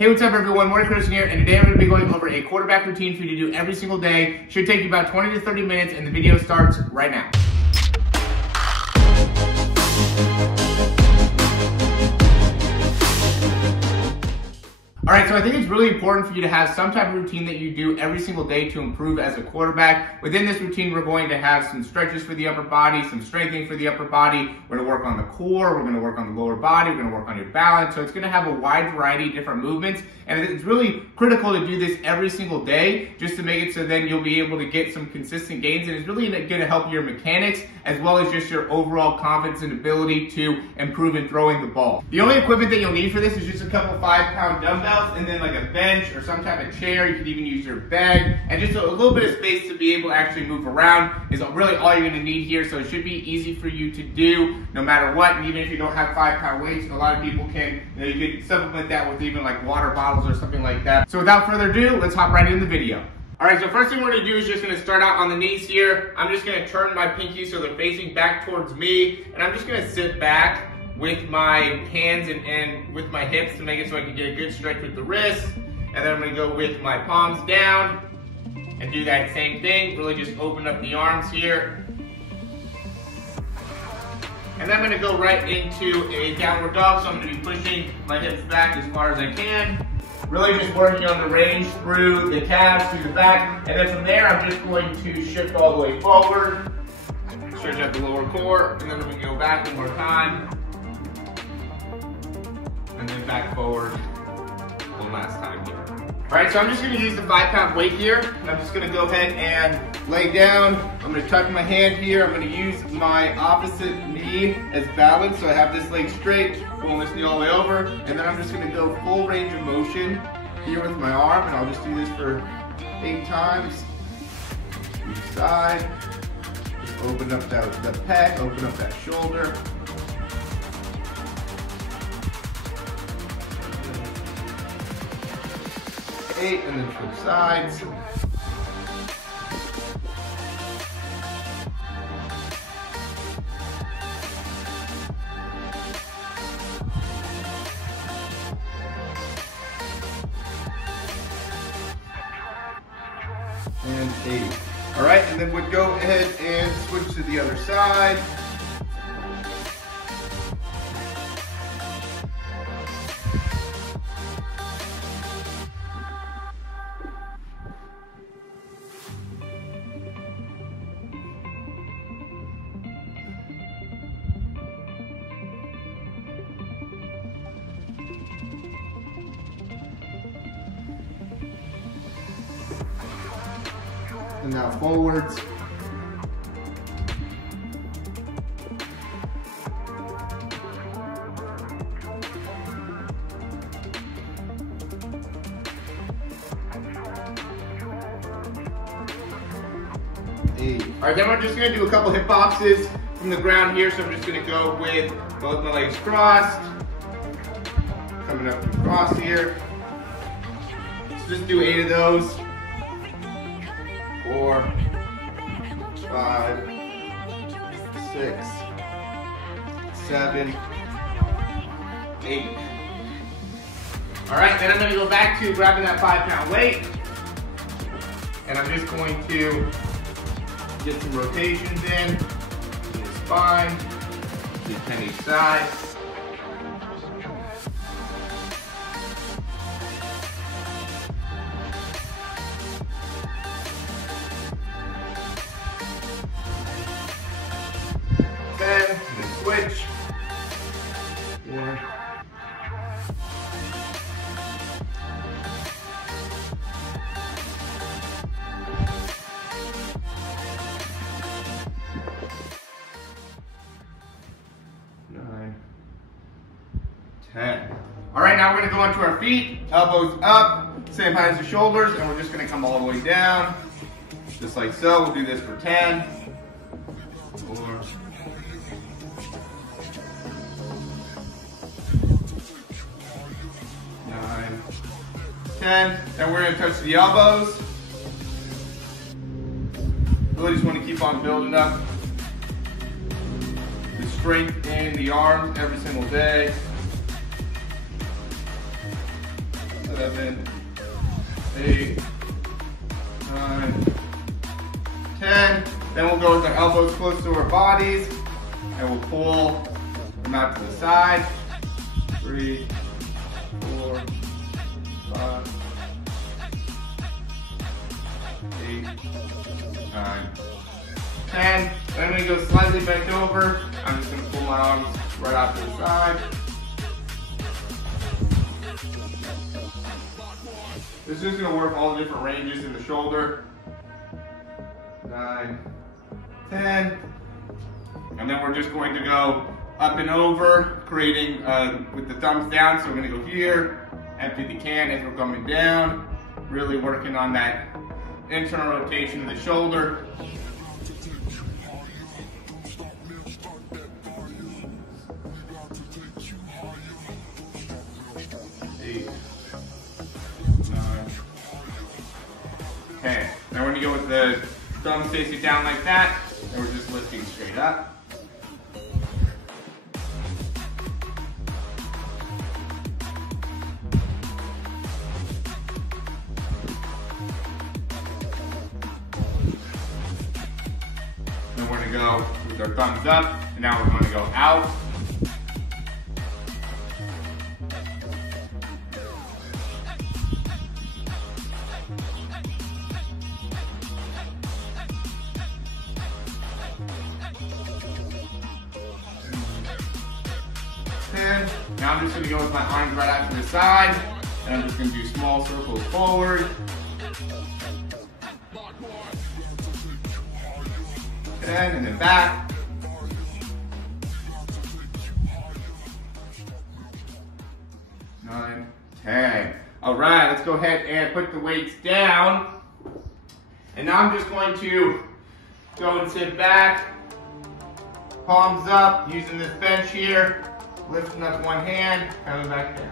Hey, what's up everyone? Morey Croson here, and today I'm going to be going over a quarterback routine for you to do every single day. Should take you about 20 to 30 minutes, and the video starts right now. Alright, so I think it's really important for you to have some type of routine that you do every single day to improve as a quarterback. Within this routine, we're going to have some stretches for the upper body, some strengthening for the upper body. We're going to work on the core, we're going to work on the lower body, we're going to work on your balance. So it's going to have a wide variety of different movements, and it's really critical to do this every single day just to make it so then you'll be able to get some consistent gains, and it's really going to help your mechanics as well as just your overall confidence and ability to improve in throwing the ball. The only equipment that you'll need for this is just a couple 5-pound dumbbells, and then like a bench or some type of chair. You could even use your bag, and just a little bit of space to be able to actually move around is really all you're going to need here. So it should be easy for you to do no matter what. And even if you don't have 5-pound weights, a lot of people can, you could supplement that with even like water bottles or something like that. So without further ado, let's hop right into the video. Alright, so first thing we're going to do is just going to start out on the knees here. I'm just going to turn my pinkies so they're facing back towards me, and I'm just going to sit back with my hands and with my hips to make it so I can get a good stretch with the wrists. And then I'm going to go with my palms down and do that same thing. Really just open up the arms here. And then I'm going to go right into a downward dog, so I'm going to be pushing my hips back as far as I can. Really just working on the range through the calves, through the back. And then from there, I'm just going to shift all the way forward. Stretch out the lower core, and then we can go back one more time. And then back forward one last time here. All right, so I'm just gonna use the 5-pound weight here, and I'm just gonna go ahead and lay down. I'm gonna tuck my hand here. I'm gonna use my opposite knee as balance, so I have this leg straight, pulling this knee all the way over, and then I'm just gonna go full range of motion here with my arm, and I'll just do this for 8 times. Each side. Just open up that pec, open up that shoulder. And then to the sides. And 8. All right, and then we'd go ahead and switch to the other side. And now forwards. All right, then we're just gonna do a couple hip boxes from the ground here. So I'm just gonna go with both my legs crossed, coming up across here. So just do 8 of those. 4, 5, 6, 7, 8. All right, then I'm going to go back to grabbing that 5-pound weight, and I'm just going to get some rotations in the spine, do 10 each side. Switch. 4. 9. 10. All right, now we're gonna go onto our feet, elbows up, same height as the shoulders, and we're just gonna come all the way down, just like so. We'll do this for 10. 4. 9, 10. Then we're going to touch the elbows. Really just want to keep on building up the strength in the arms every single day. 11, 8, 9, 10. Then we'll go with our elbows close to our bodies, and we'll pull them out to the side. 3, 4, 5, 8, 9, 10. Then we go slightly bent over. I'm just going to pull my arms right out to the side. This is just going to work all the different ranges in the shoulder. 9, 10. And then we're just going to go up and over, creating with the thumbs down. So we're going to go here, empty the can as we're coming down, really working on that internal rotation of the shoulder. 8, 9, 10. Now we're going to go with the thumbs facing down like that, and we're just lifting straight up. Then we're going to go with our thumbs up, and now we're going to go out. Now I'm just going to go with my arms right out to the side, and I'm just going to do small circles forward. 10, and then back. 9, 10. All right, let's go ahead and put the weights down. And now I'm just going to go and sit back, palms up, using this bench here. Lifting up one hand, coming back down.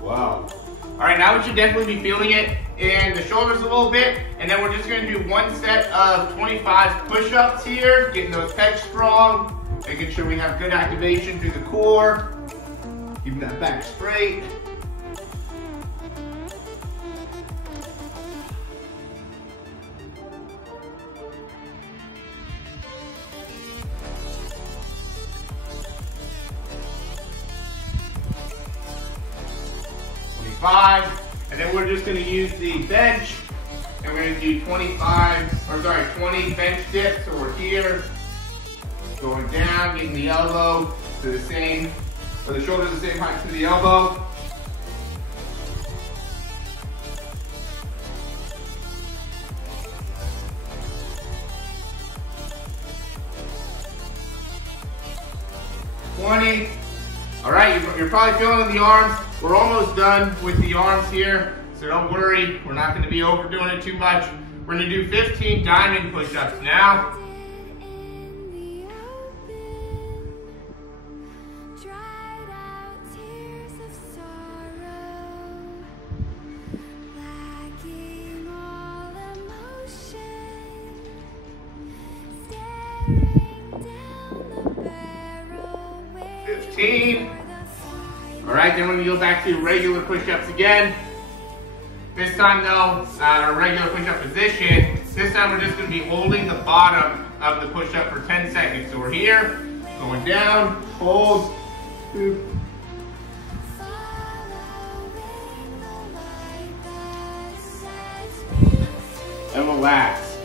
Wow. All right, now we should definitely be feeling it in the shoulders a little bit, and then we're just going to do one set of 25 push-ups here, getting those pecs strong. Making sure we have good activation through the core, keeping that back straight. And then we're just going to use the bench, and we're going to do 20 bench dips. So we're here, going down, getting the elbow to the same, or the shoulder the same height to the elbow. All right, you're probably feeling the arms. We're almost done with the arms here, so don't worry. We're not going to be overdoing it too much. We're going to do 15 diamond push-ups now. All right, then we're going to go back to regular push-ups again. This time though, our regular push-up position, this time we're just going to be holding the bottom of the push-up for 10 seconds. So we're here, going down, hold, and relax.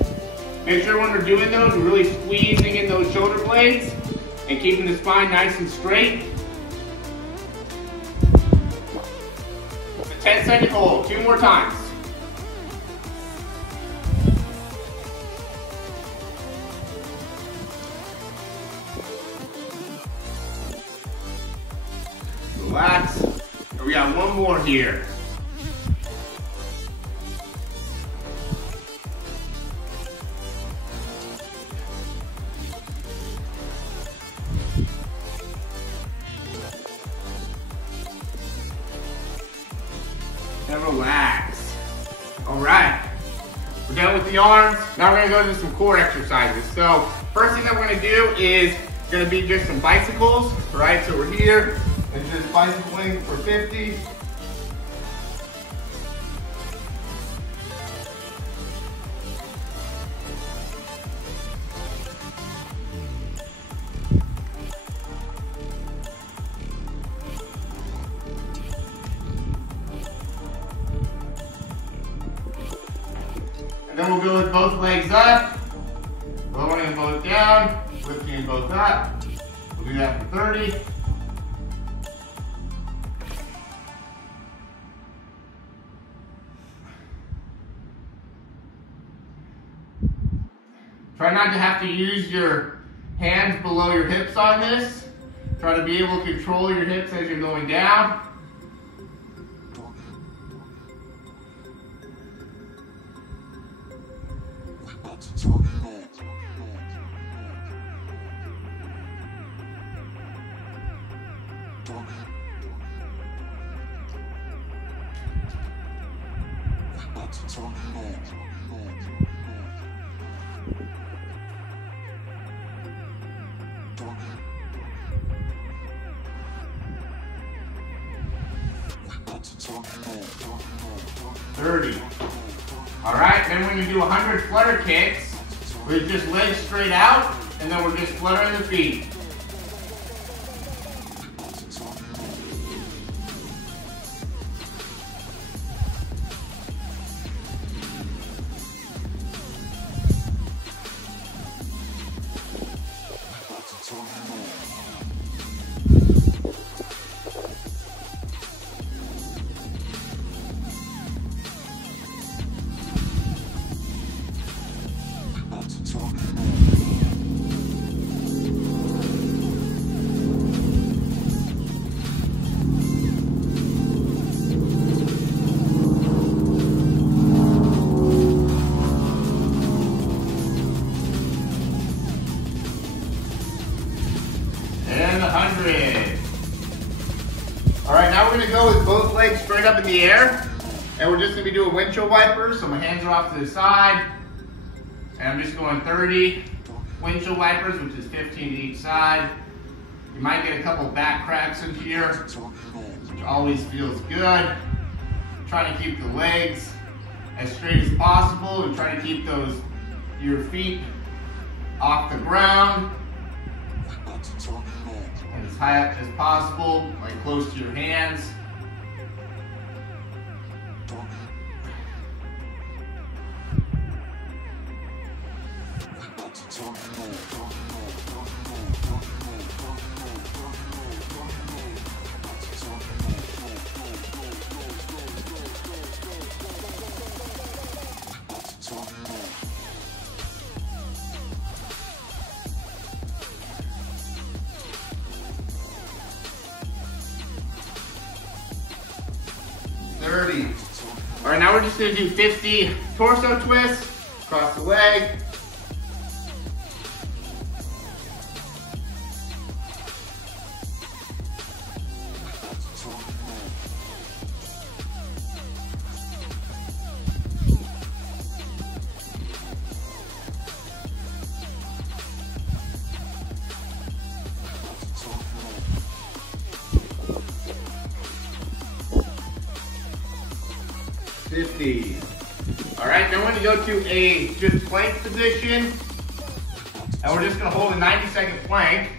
Make sure when we're doing those, we're really squeezing in those shoulder blades and keeping the spine nice and straight. 10-second hold, 2 more times. Relax. And we got one more here. and relax. All right, we're done with the arms. Now we're gonna go to some core exercises. So first thing that we're gonna do is gonna be just some bicycles, right? So we're here and just bicycling for 50. And then we'll go with both legs up, lowering them both down, lifting them both up. We'll do that for 30. Try not to have to use your hands below your hips on this. Try to be able to control your hips as you're going down. All right, then we're going to do 100 flutter kicks with just legs straight out, and then we're just fluttering the feet. And 100. All right, now we're gonna go with both legs straight up in the air. And we're just gonna be doing windshield wipers. So my hands are off to the side. And I'm just going 30 windshield wipers, which is 15 to each side. You might get a couple back cracks in here, which always feels good. Trying to keep the legs as straight as possible and try to keep your feet off the ground. And as high up as possible, like close to your hands. All right, now we're just gonna do 50 torso twists, across the leg. All right, then we're gonna go to a just plank position, and we're just gonna hold a 90-second plank.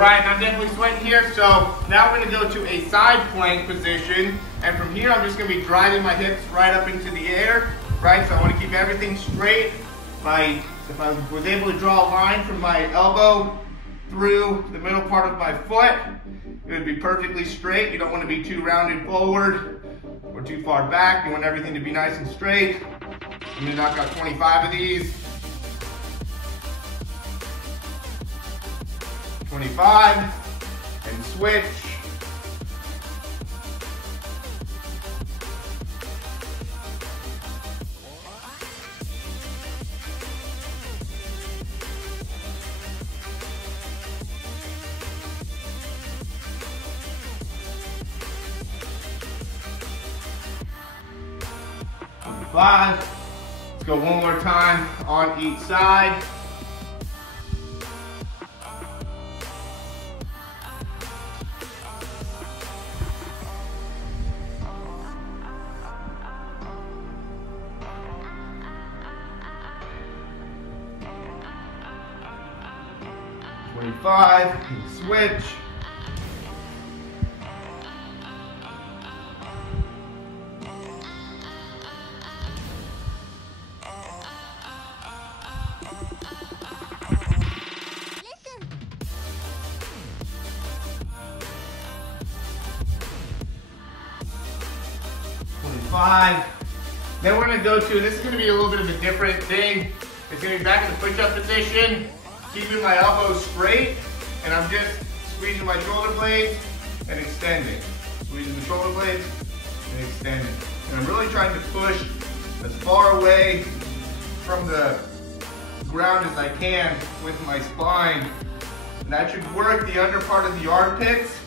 right, I'm definitely sweating here. So now we're gonna go to a side plank position. And from here, I'm just gonna be driving my hips right up into the air, right? So I wanna keep everything straight. If I was able to draw a line from my elbow through the middle part of my foot, it would be perfectly straight. You don't want to be too rounded forward or too far back. You want everything to be nice and straight. I'm going to knock out 25 of these. 25, and switch. Five. Let's go one more time on each side. Switch. Then we're going to go to, this is going to be a little bit of a different thing. It's going to be back in the push-up position, keeping my elbows straight, and I'm just squeezing my shoulder blades and extending. Squeezing the shoulder blades and extending. And I'm really trying to push as far away from the ground as I can with my spine. And that should work the under part of the armpits.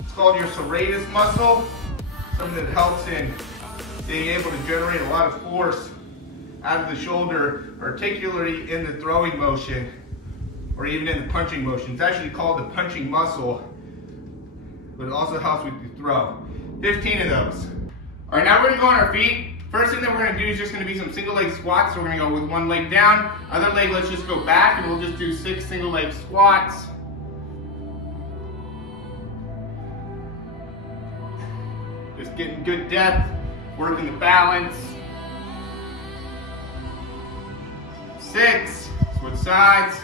It's called your serratus muscle. Something that helps in being able to generate a lot of force out of the shoulder, particularly in the throwing motion or even in the punching motion. It's actually called the punching muscle, but it also helps with the throw. 15 of those. All right, now we're gonna go on our feet. First thing that we're gonna do is just gonna be some single leg squats. So we're gonna go with one leg down, other leg, let's just go back, and we'll just do 6 single leg squats. Just getting good depth, working the balance. 6, switch sides.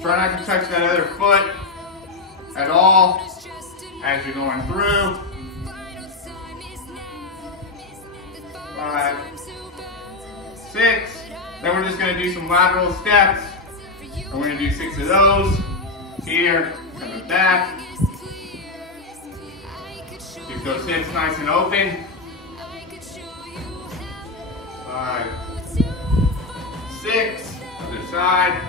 Try not to touch that other foot at all as you're going through. 5, 6. Then we're just going to do some lateral steps. And we're going to do 6 of those. Here, coming back. Keep those hips nice and open. 5, 6, other side.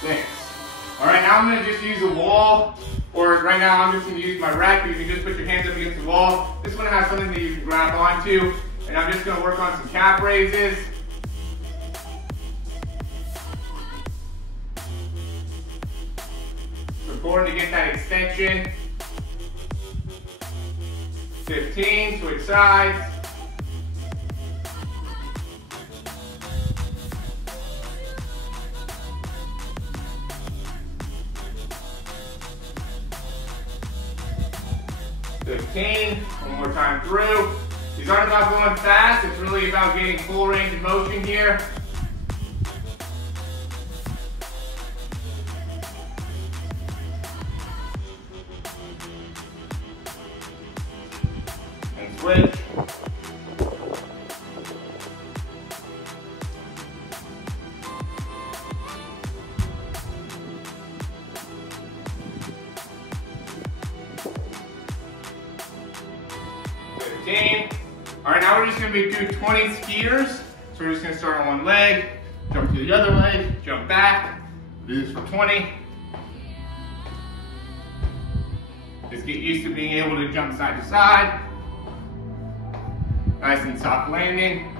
6. All right, now I'm going to just use a wall, or right now I'm just going to use my rack. You can just put your hands up against the wall. This one has something that you can grab onto, and I'm just going to work on some calf raises. It's important to get that extension. 15, switch sides. 15, one more time through. These aren't about going fast, it's really about getting full range of motion here. And switch. All right, now we're just going to do 20 skiers. So we're just going to start on one leg, jump to the other leg, jump back. Do this for 20. Just get used to being able to jump side to side. Nice and soft landing.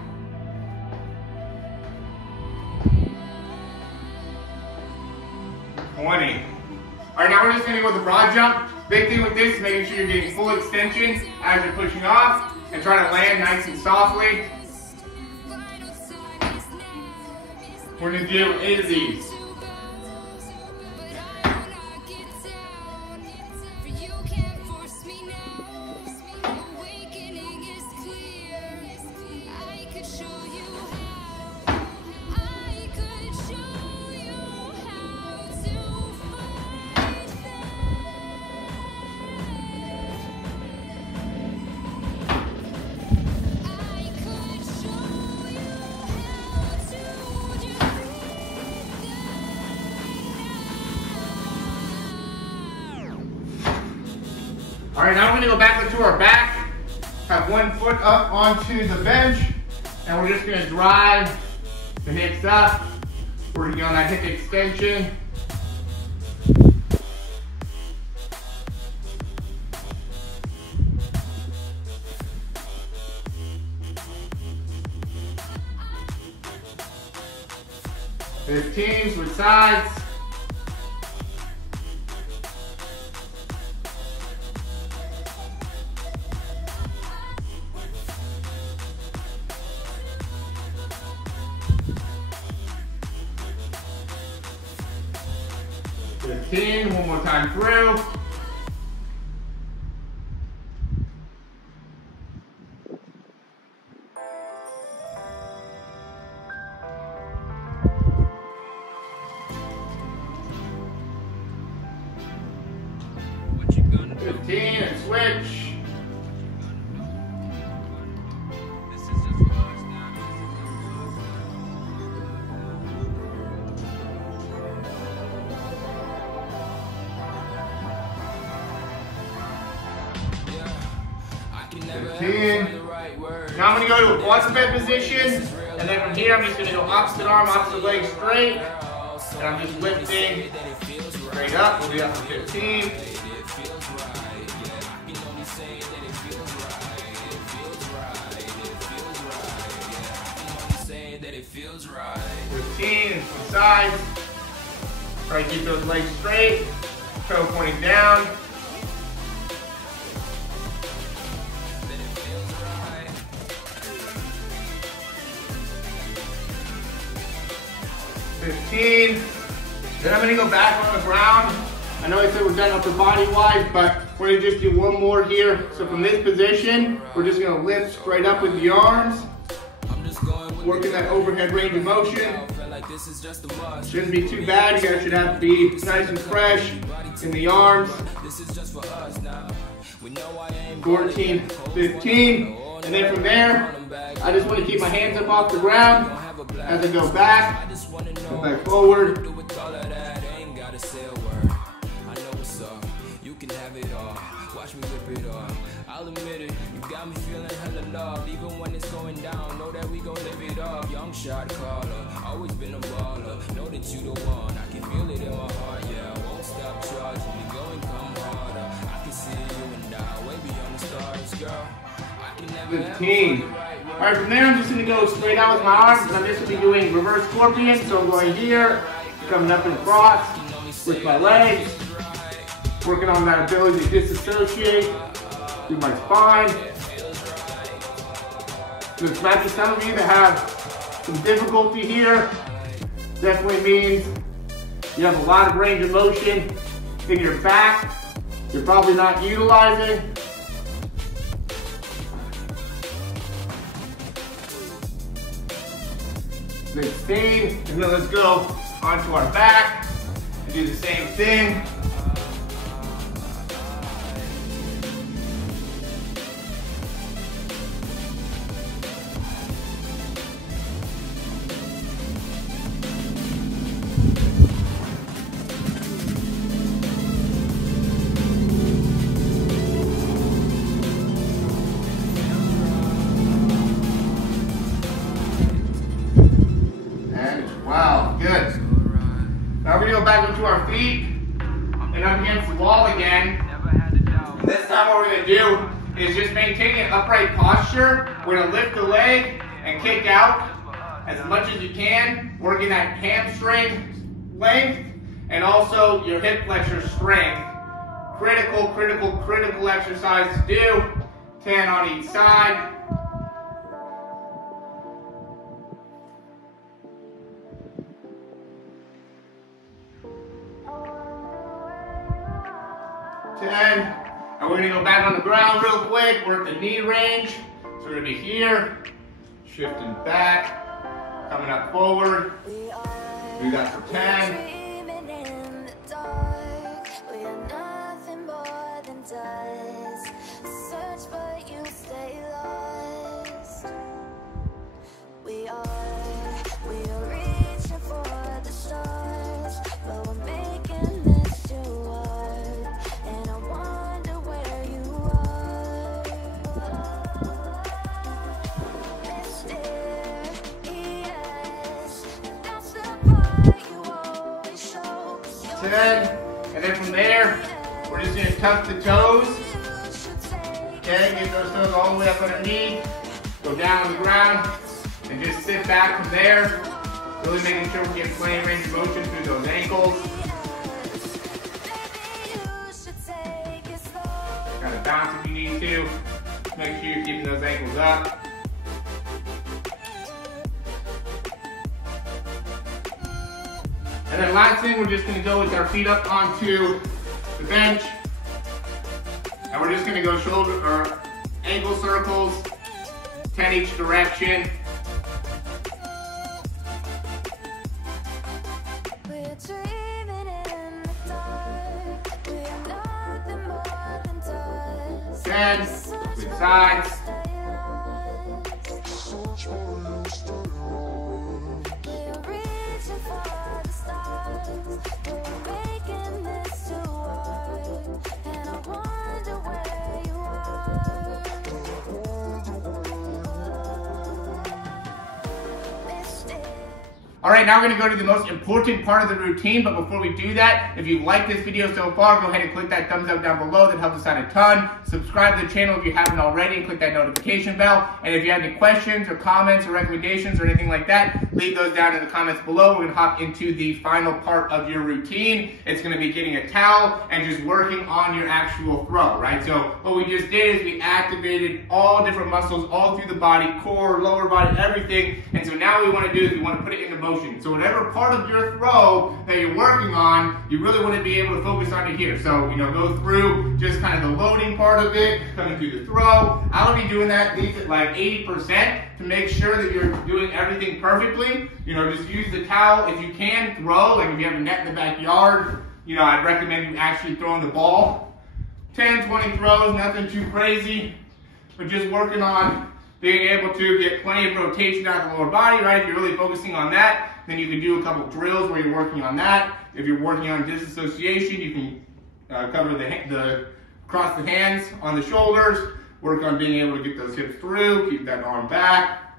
All right, now we're just going to go with the broad jump. Big thing with this is making sure you're getting full extension as you're pushing off and try to land nice and softly. We're going to do 8 of these. All right, now we're gonna go back into our back, have one foot up onto the bench, and we're just gonna drive the hips up. We're gonna get on that hip extension. Switch sides. One more time through. What you gonna do? 15 and switch. Now I'm going to go to a quadruped position, and then from here I'm just going to go opposite arm, opposite leg straight, and I'm just lifting straight up. We'll do that for 15. And some sides. Try to keep those legs straight, toe pointing down. Then I'm going to go back on the ground. I know I said we're done upper body wise, but we're going to just do one more here. So from this position, we're just going to lift straight up with the arms. Working that overhead range of motion. Shouldn't be too bad. You guys should have to be nice and fresh in the arms. 14, 15. And then from there, I just want to keep my hands up off the ground as I go back forward. Watch me whip it off. I'll admit it, you got me feeling hella love. Even when it's going down, know that we gon' live it up. Young shot caller, always been a baller. Know that you the one, I can feel it in my heart. Yeah, I won't stop charging me, go and come harder. I can see you and I, way beyond the stars, girl. I can never 15. Alright, from there I'm just gonna go straight out with my arms, and I'm just gonna be doing reverse scorpion. So I'm going here, coming up and across with my legs. Working on that ability to disassociate through my spine. This might be some of you that have some difficulty here. Definitely means you have a lot of range of motion in your back. You're probably not utilizing. And then let's go onto our back and do the same thing. Now we're going to go back into our feet and up against the wall again. And this time what we're going to do is just maintain an upright posture. We're going to lift the leg and kick out as much as you can, working that hamstring length and also your hip flexor strength critical exercise to do. 10 on each side. And we're gonna go back on the ground real quick, work the knee range. So we're gonna be here, shifting back, coming up forward. Do that for 10. And then from there, we're just gonna tuck the toes. Okay, get those toes all the way up underneath. Go down on the ground and just sit back from there. Really making sure we're getting plenty of range of motion through those ankles. Kind of bounce if you need to. Make sure you're keeping those ankles up. And then last thing, we're just gonna go with our feet up onto the bench. And we're just gonna go shoulder or ankle circles, 10 each direction. Ten, switch sides. All right, now we're gonna go to the most important part of the routine, but before we do that, if you like this video so far, go ahead and click that thumbs up down below. That helps us out a ton. Subscribe to the channel if you haven't already, and click that notification bell. And if you have any questions or comments or recommendations or anything like that, leave those down in the comments below. We're gonna hop into the final part of your routine. It's gonna be getting a towel and just working on your actual throw, right? So what we just did is we activated all different muscles all through the body, core, lower body, everything. And so now what we wanna do is we wanna put it into motion. So whatever part of your throw that you're working on, you really want to be able to focus on it here. So, go through just kind of the loading part of it, coming through the throw. I would be doing that at least at like 80% to make sure that you're doing everything perfectly. Just use the towel if you can throw, like if you have a net in the backyard, I'd recommend you actually throwing the ball. 10, 20 throws, nothing too crazy, but just working on being able to get plenty of rotation out of the lower body, right? If you're really focusing on that, then you can do a couple drills where you're working on that. If you're working on disassociation, you can cover cross the hands on the shoulders, work on being able to get those hips through, keep that arm back.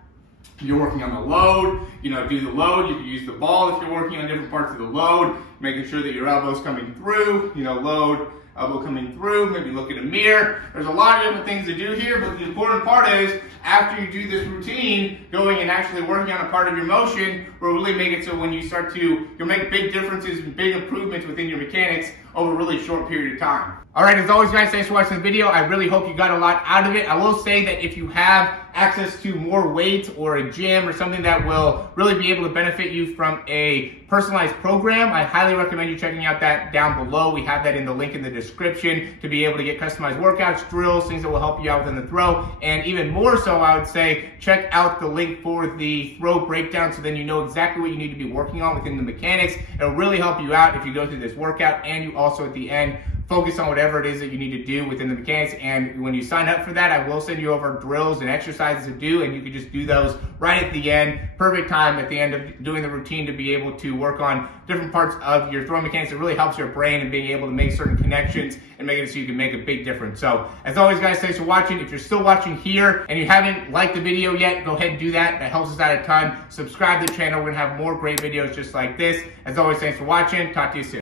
If you're working on the load, do the load. You can use the ball if you're working on different parts of the load, making sure that your elbow's coming through, load, elbow coming through, maybe look in a mirror. There's a lot of different things to do here, but the important part is after you do this routine, going and actually working on a part of your motion will really make it so when you start to, you'll make big differences and big improvements within your mechanics over a really short period of time. All right, as always, guys, thanks for watching the video. I really hope you got a lot out of it. I will say that if you have access to more weights or a gym or something that will really be able to benefit you from a personalized program, I highly recommend you checking out that down below. We have that in the link in the description to be able to get customized workouts, drills, things that will help you out within the throw. And even more so, I would say, check out the link for the throw breakdown so then you know exactly what you need to be working on within the mechanics. It'll really help you out if you go through this workout, and you also at the end focus on whatever it is that you need to do within the mechanics. And when you sign up for that, I will send you over drills and exercises to do, and you can just do those right at the end. Perfect time at the end of doing the routine to be able to work on different parts of your throw mechanics. It really helps your brain and being able to make certain connections and making it so you can make a big difference. So as always, guys, thanks for watching. If you're still watching here and you haven't liked the video yet, go ahead and do that. That helps us out a ton. Subscribe to the channel. We're gonna have more great videos just like this. As always, thanks for watching. Talk to you soon.